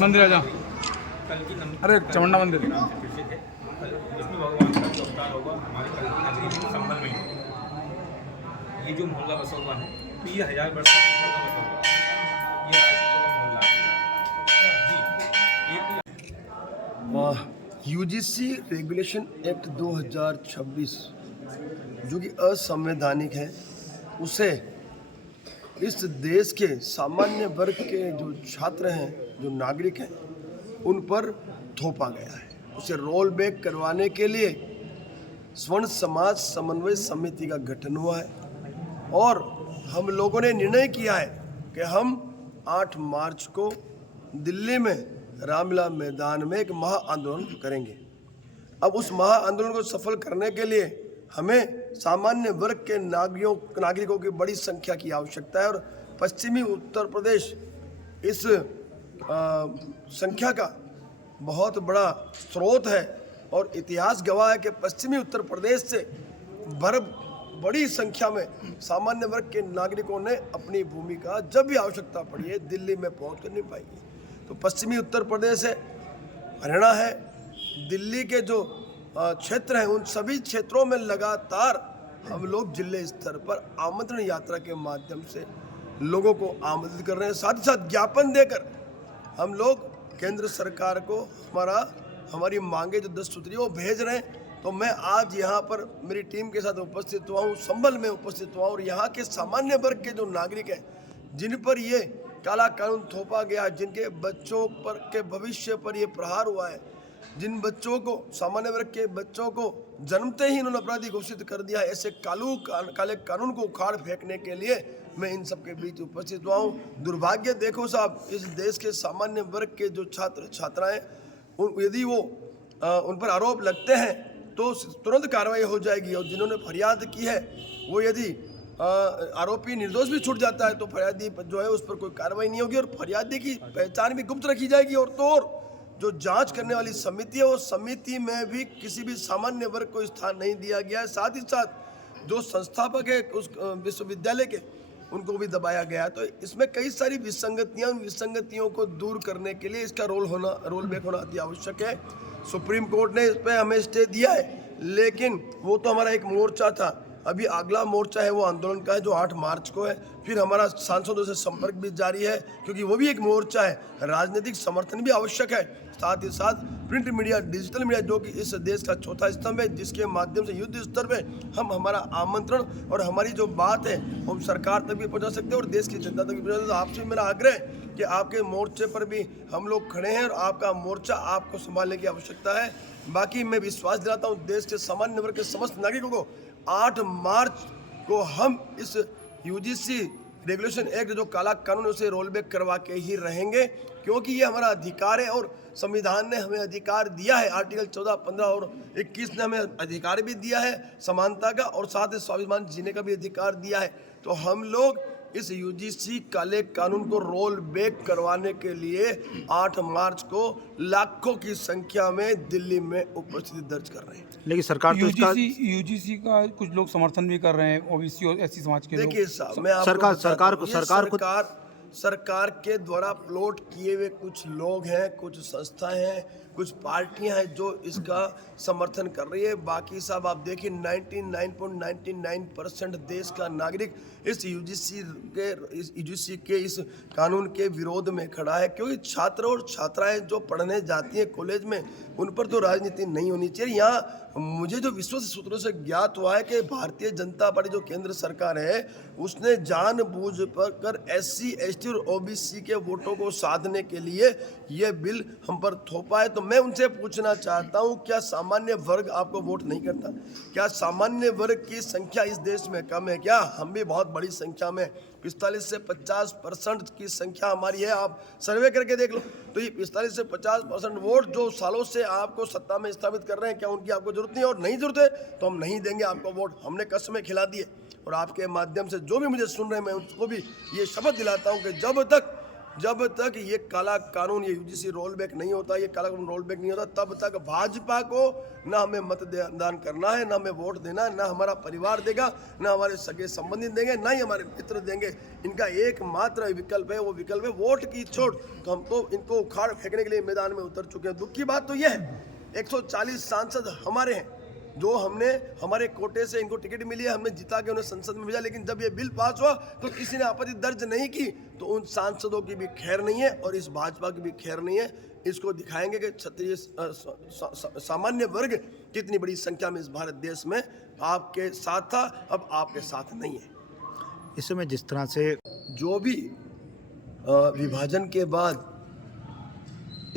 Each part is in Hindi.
मंदिर आजा। कल की अरे चामुंडा मंदिर। नाम से प्रसिद्ध है। विष्णु भगवान का जो अवतार होगा हमारे कल की नगरी में संभल में ही। ये जो मोहल्ला बसा हुआ है तो ये 1000 वर्ष का मोहल्ला बसा हुआ है। ये राजपूतों का मोहल्ला है। जी यूजीसी रेगुलेशन एक्ट 2026 जो कि असंवैधानिक है, उसे इस देश के सामान्य वर्ग के जो छात्र हैं, जो नागरिक हैं, उन पर थोपा गया है। उसे रोल बैक करवाने के लिए स्वर्ण समाज समन्वय समिति का गठन हुआ है और हम लोगों ने निर्णय किया है कि हम 8 मार्च को दिल्ली में रामलीला मैदान में एक महा आंदोलन करेंगे। अब उस महा आंदोलन को सफल करने के लिए हमें सामान्य वर्ग के नागरिकों की बड़ी संख्या की आवश्यकता है और पश्चिमी उत्तर प्रदेश इस संख्या का बहुत बड़ा स्रोत है और इतिहास गवाह है कि पश्चिमी उत्तर प्रदेश से बड़ी संख्या में सामान्य वर्ग के नागरिकों ने अपनी भूमिका जब भी आवश्यकता पड़ी है दिल्ली में पहुंच कर नहीं पाई। तो पश्चिमी उत्तर प्रदेश है, हरियाणा है, दिल्ली के जो क्षेत्र हैं, उन सभी क्षेत्रों में लगातार हम लोग जिले स्तर पर आमंत्रण यात्रा के माध्यम से लोगों को आमंत्रित कर रहे हैं। साथ ही साथ ज्ञापन देकर हम लोग केंद्र सरकार को हमारी मांगे जो 10 सूत्री वो भेज रहे हैं। तो मैं आज यहाँ पर मेरी टीम के साथ उपस्थित हुआ हूँ, संभल में उपस्थित हुआ और यहाँ के सामान्य वर्ग के जो नागरिक हैं, जिन पर ये काला कानून थोपा गया, जिनके बच्चों पर के भविष्य पर ये प्रहार हुआ है, जिन बच्चों को, सामान्य वर्ग के बच्चों को जन्मते ही इन्होंने अपराधी घोषित कर दिया है, ऐसे काले कानून को उखाड़ फेंकने के लिए मैं इन सब के बीच उपस्थित हुआ हूँ। दुर्भाग्य देखो साहब, इस देश के सामान्य वर्ग के जो छात्र छात्राएं, यदि वो उन पर आरोप लगते हैं तो तुरंत कार्रवाई हो जाएगी और जिन्होंने फरियाद की है वो यदि आरोपी निर्दोष भी छूट जाता है तो फरियादी जो है उस पर कोई कार्रवाई नहीं होगी और फरियादी की पहचान भी गुप्त रखी जाएगी। और तो और जो जांच करने वाली समिति है, वो समिति में भी किसी भी सामान्य वर्ग को स्थान नहीं दिया गया है। साथ ही साथ जो संस्थापक है उस विश्वविद्यालय के, उनको भी दबाया गया है। तो इसमें कई सारी विसंगतियां, उन विसंगतियों को दूर करने के लिए इसका रोल बैक होना अति आवश्यक है। सुप्रीम कोर्ट ने इस पर हमें स्टे दिया है, लेकिन वो तो हमारा एक मोर्चा था। अभी अगला मोर्चा है वो आंदोलन का है जो 8 मार्च को है। फिर हमारा सांसदों से संपर्क भी जारी है क्योंकि वो भी एक मोर्चा है। राजनीतिक समर्थन भी आवश्यक है। साथ ही साथ प्रिंट मीडिया, डिजिटल मीडिया जो कि इस देश का चौथा स्तंभ है, जिसके माध्यम से युद्ध स्तर पे हम हमारा आमंत्रण और हमारी जो बात है हम सरकार तक भी पहुंचा सकते हैं और देश की जनता तक भी पहुंचा सकते हैं। आपसे मेरा आग्रह है कि आपके मोर्चे पर भी हम लोग खड़े हैं और आपका मोर्चा आपको संभालने की आवश्यकता है। बाकी मैं विश्वास दिलाता हूँ देश के सामान्य वर्ग के समस्त नागरिकों को 8 मार्च को हम इस यूजीसी रेगुलेशन एक्ट जो काला कानून उसे रोल बैक करवा के ही रहेंगे, क्योंकि ये हमारा अधिकार है और संविधान ने हमें अधिकार दिया है। आर्टिकल 14, 15 और 21 ने हमें अधिकार भी दिया है समानता का और साथ ही स्वाभिमान जीने का भी अधिकार दिया है। तो हम लोग इस यूजीसी काले कानून को रोल बैक करवाने के लिए 8 मार्च को लाखों की संख्या में दिल्ली में उपस्थिति दर्ज कर रहे हैं। लेकिन सरकार तो यूजीसी का कुछ लोग समर्थन भी कर रहे हैं, ओबीसी और एससी समाज के लोग। देखिए साहब, मैं आपको सरकार के द्वारा प्लॉट किए हुए कुछ लोग हैं, कुछ संस्थाएं हैं, कुछ पार्टियां हैं जो इसका समर्थन कर रही है। बाकी साहब आप देखिए 99.99% देश का नागरिक इस यूजीसी के इस कानून के विरोध में खड़ा है, क्योंकि छात्र और छात्राएं जो पढ़ने जाती हैं कॉलेज में, उन पर तो राजनीति नहीं होनी चाहिए। यहाँ मुझे जो विश्वस्त सूत्रों से ज्ञात हुआ है कि भारतीय जनता पार्टी जो केंद्र सरकार है उसने जानबूझ कर SC, ST और OBC के वोटों को साधने के लिए ये बिल हम पर थोपा है। तो मैं उनसे पूछना चाहता हूँ, क्या सामान्य वर्ग आपको वोट नहीं करता? क्या सामान्य वर्ग की संख्या इस देश में कम है क्या? हम भी बहुत बड़ी संख्या में 45 से 50% की संख्या हमारी है। आप सर्वे करके देख लो तो ये 45 से 50% वोट जो सालों से आपको सत्ता में स्थापित कर रहे हैं, क्या उनकी आपको जरूरत नहीं है? और नहीं जरूरत है तो हम नहीं देंगे आपको वोट। हमने कसमें खिला दी है और आपके माध्यम से जो भी मुझे सुन रहे हैं मैं उसको भी ये शपथ दिलाता हूँ कि जब तक जब तक ये काला कानून, ये यूजीसी रोल बैक नहीं होता, ये काला कानून रोल बैक नहीं होता, तब तक भाजपा को ना हमें मतदान करना है, ना हमें वोट देना है, ना हमारा परिवार देगा, ना हमारे सगे संबंधी देंगे, ना ही हमारे मित्र देंगे। इनका एकमात्र विकल्प है, वो विकल्प है वोट की छोड़। तो हम तो इनको उखाड़ फेंकने के लिए मैदान में उतर चुके हैं। दुख की बात तो यह है 140 सांसद हमारे हैं, जो हमने हमारे कोटे से इनको टिकट मिली है, हमने जिता के उन्हें संसद में भेजा, लेकिन जब ये बिल पास हुआ तो किसी ने आपत्ति दर्ज नहीं की। तो उन सांसदों की भी खैर नहीं है और इस भाजपा की भी खैर नहीं है। इसको दिखाएंगे कि क्षत्रिय सामान्य वर्ग कितनी बड़ी संख्या में इस भारत देश में आपके साथ था, अब आपके साथ नहीं है। इस समय जिस तरह से जो भी विभाजन के बाद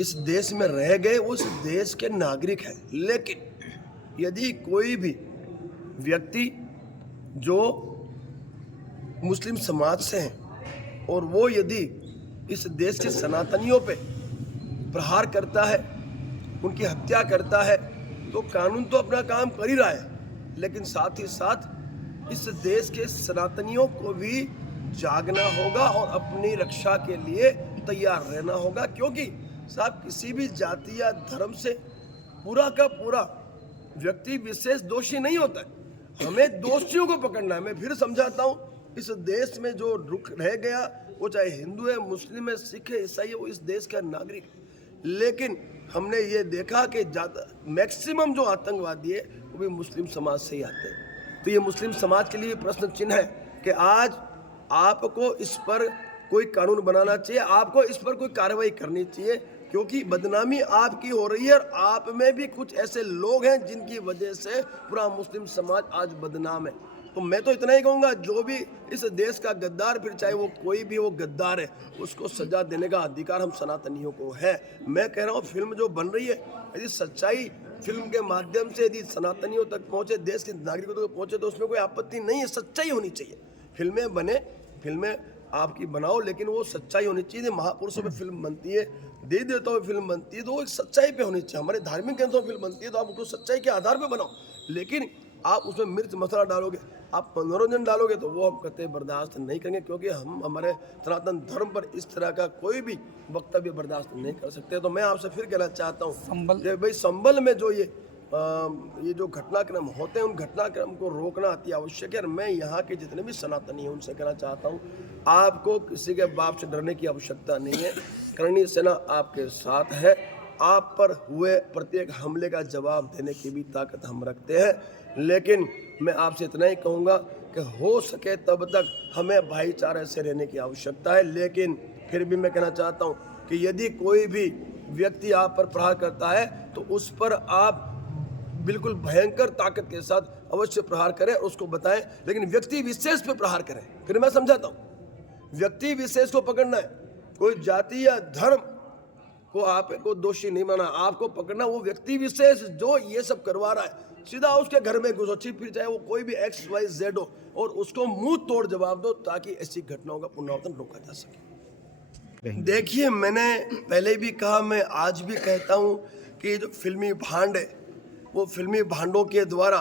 इस देश में रह गए वो इस देश के नागरिक हैं, लेकिन यदि कोई भी व्यक्ति जो मुस्लिम समाज से हैं और वो यदि इस देश के सनातनियों पे प्रहार करता है, उनकी हत्या करता है, तो कानून तो अपना काम कर ही रहा है, लेकिन साथ ही साथ इस देश के सनातनियों को भी जागना होगा और अपनी रक्षा के लिए तैयार रहना होगा। क्योंकि साहब किसी भी जाति या धर्म से पूरा का पूरा व्यक्ति विशेष दोषी नहीं होता है, हमें दोषियों को पकड़ना है। मैं फिर समझाता हूँ, इस देश में जो रुक रह गया, वो चाहे हिंदू है, मुस्लिम है, सिख है, ईसाई है, वो इस देश का नागरिक है। लेकिन हमने ये देखा कि ज़्यादा मैक्सिमम जो आतंकवादी है वो भी मुस्लिम समाज से ही आते हैं। तो ये मुस्लिम समाज के लिए प्रश्न चिन्ह है कि आज आपको इस पर कोई कानून बनाना चाहिए, आपको इस पर कोई कार्रवाई करनी चाहिए, क्योंकि बदनामी आपकी हो रही है और आप में भी कुछ ऐसे लोग हैं जिनकी वजह से पूरा मुस्लिम समाज आज बदनाम है। तो मैं तो इतना ही कहूँगा, जो भी इस देश का गद्दार, फिर चाहे वो कोई भी वो गद्दार है, उसको सजा देने का अधिकार हम सनातनियों को है। मैं कह रहा हूँ फिल्म जो बन रही है, यदि सच्चाई फिल्म के माध्यम से यदि सनातनियों तक पहुँचे, देश के नागरिकों तक पहुँचे, तो उसमें कोई आपत्ति नहीं है। सच्चाई होनी चाहिए, फिल्में बने, फिल्में आपकी बनाओ, लेकिन वो सच्चाई होनी चाहिए। महापुरुषों पे फिल्म बनती है, देवी देवताओं पे फिल्म बनती है, तो वो एक सच्चाई पे होनी चाहिए। हमारे धार्मिक ग्रंथों में फिल्म बनती है तो आप उसको सच्चाई के आधार पे बनाओ, लेकिन आप उसमें मिर्च मसाला डालोगे, आप मनोरंजन डालोगे, तो वो हम कतई बर्दाश्त नहीं करेंगे, क्योंकि हम हमारे सनातन धर्म पर इस तरह का कोई भी वक्तव्य बर्दाश्त नहीं कर सकते। तो मैं आपसे फिर कहना चाहता हूँ कि भाई संभल में जो ये जो घटनाक्रम होते हैं, उन घटनाक्रम को रोकना अति आवश्यक है। और मैं यहाँ के जितने भी सनातनी हैं उनसे कहना चाहता हूँ, आपको किसी के बाप से डरने की आवश्यकता नहीं है। करणी सेना आपके साथ है, आप पर हुए प्रत्येक हमले का जवाब देने की भी ताकत हम रखते हैं। लेकिन मैं आपसे इतना ही कहूँगा कि हो सके तब तक हमें भाईचारे से रहने की आवश्यकता है। लेकिन फिर भी मैं कहना चाहता हूँ कि यदि कोई भी व्यक्ति आप पर प्रहार करता है तो उस पर आप बिल्कुल भयंकर ताकत के साथ अवश्य प्रहार करें, उसको बताएं, लेकिन व्यक्ति विशेष पे प्रहार करें। फिर मैं समझाता हूँ, व्यक्ति विशेष को पकड़ना है, कोई जाति या धर्म को आपको दोषी नहीं माना, आपको पकड़ना वो व्यक्ति विशेष जो ये सब करवा रहा है। सीधा उसके घर में घुसो, फिर चाहे वो कोई भी XYZ हो, और उसको मुंह तोड़ जवाब दो, ताकि ऐसी घटनाओं का पुनरावृत्तन रोका जा सके। देखिए, मैंने पहले भी कहा, मैं आज भी कहता हूँ कि जो फिल्मी भांड है, वो फिल्मी भांडों के द्वारा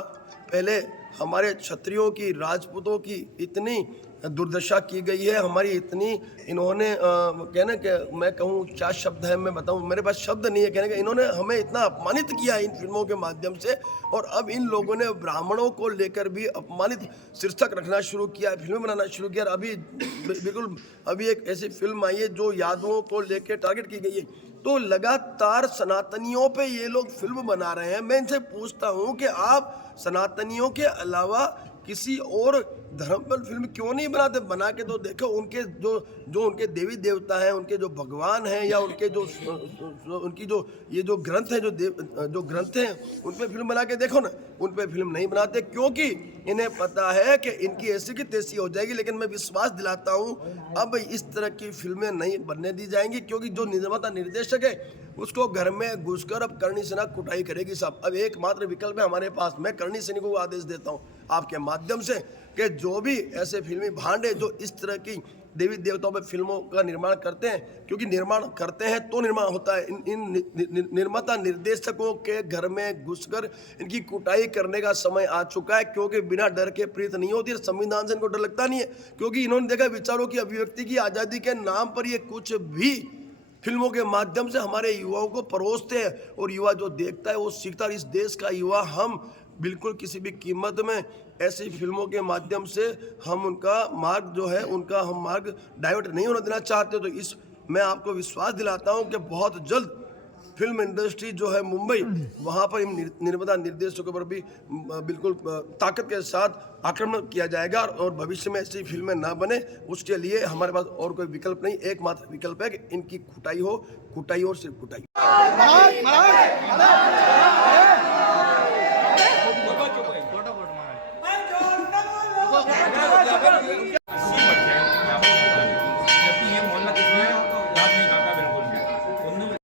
पहले हमारे क्षत्रियों की, राजपूतों की इतनी दुर्दशा की गई है, हमारी इतनी इन्होंने कहने के, मैं कहूँ क्या शब्द है, मैं बताऊँ, मेरे पास शब्द नहीं है कहने का, इन्होंने हमें इतना अपमानित किया इन फिल्मों के माध्यम से। और अब इन लोगों ने ब्राह्मणों को लेकर भी अपमानित शीर्षक रखना शुरू किया, फिल्में बनाना शुरू किया। अभी बिल्कुल अभी एक ऐसी फिल्म आई है जो यादवों को लेकर टारगेट की गई है। तो लगातार सनातनियों पे ये लोग फिल्म बना रहे हैं। मैं इनसे पूछता हूँ कि आप सनातनियों के अलावा किसी और धर्म पर फिल्म क्यों नहीं बनाते? बना के तो देखो, उनके जो उनके देवी देवता हैं, उनके जो भगवान हैं, या उनके जो उनकी जो ये जो ग्रंथ हैं, जो ग्रंथ हैं, उन पर फिल्म बना के देखो ना। उन पर फिल्म नहीं बनाते क्योंकि इन्हें पता है कि इनकी ऐसी की तैसी हो जाएगी। लेकिन मैं विश्वास दिलाता हूँ अब इस तरह की फिल्में नहीं बनने दी जाएंगी, क्योंकि जो निर्माता निर्देशक है उसको घर में घुसकर अब करणी सेना कुटाई करेगी साहब। अब एकमात्र विकल्प है हमारे पास। मैं करणी सैनिकों को आदेश देता हूँ आपके माध्यम से कि जो भी ऐसे फिल्मी भांड है जो इस तरह की देवी देवताओं पे फिल्मों का निर्माण करते हैं, क्योंकि निर्माण करते हैं तो निर्माण होता है। इन निर्माता निर्देशकों के घर में घुसकर इनकी कुटाई करने का समय आ चुका है, क्योंकि बिना डर के प्रीत नहीं होती। संविधान से इनको डर लगता नहीं है, क्योंकि इन्होंने देखा विचारों की अभिव्यक्ति की आज़ादी के नाम पर ये कुछ भी फिल्मों के माध्यम से हमारे युवाओं को परोसते हैं, और युवा जो देखता है वो सीखता है। इस देश का युवा हम बिल्कुल किसी भी कीमत में ऐसी फिल्मों के माध्यम से हम उनका मार्ग जो है उनका हम मार्ग डाइवर्ट नहीं होने देना चाहते। तो इस मैं आपको विश्वास दिलाता हूं कि बहुत जल्द फिल्म इंडस्ट्री जो है मुंबई, वहाँ पर इन निर्माता निर्देशकों पर भी बिल्कुल ताकत के साथ आक्रमण किया जाएगा, और भविष्य में ऐसी फिल्में ना बने उसके लिए हमारे पास और कोई विकल्प नहीं, एकमात्र विकल्प है कि इनकी कुटाई हो, कुटाई और सिर्फ कुटाई। फोटो